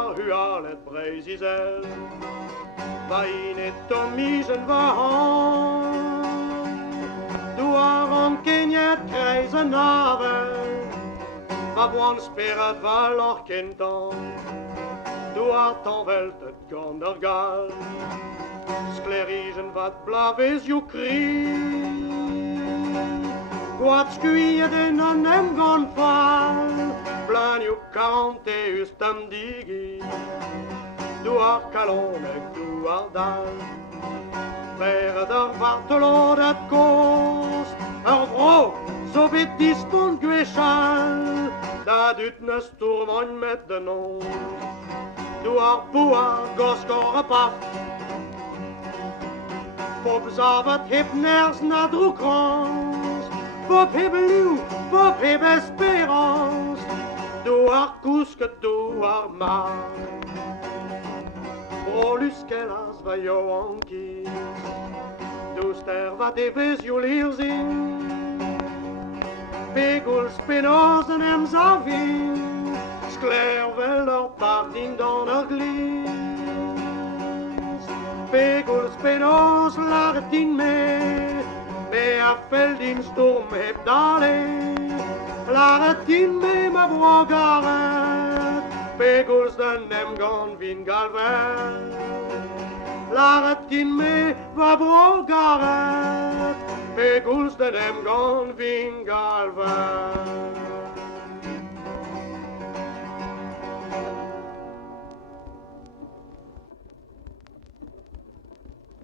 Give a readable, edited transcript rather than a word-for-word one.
har hualet breizizel. Va in et omisen va han. Du har onkenjet kreizen navel. Va buon sperat va lorkentan. Du har tan velt et gandergal. Sklerisen wat blaves ju kri. Wat skuie den an em gon fall. Plan ju 40 ustam digi. Du har kalonek, du har dal. Verder vartelå dat kost. Vro, så bet dispon gwechal. Dat utne stormon met de non. Du har boar, goskor paf. Pop zavat hip ners na drukrans. Pop heb liu, pop heb espérance. Du har kuske, du har mar. Broluskelas va jo ankis. Du stervat eves jo lirzin. Pegul spinozen em zavin. Skler vel der pardin dan der glis. Pegul spinos lartin me a feldin storm heb dale. Lartin me ma brogaret. Peguls den em gon vin galvet. Lartin me va brogaret. Peguls den em gon vin galvet.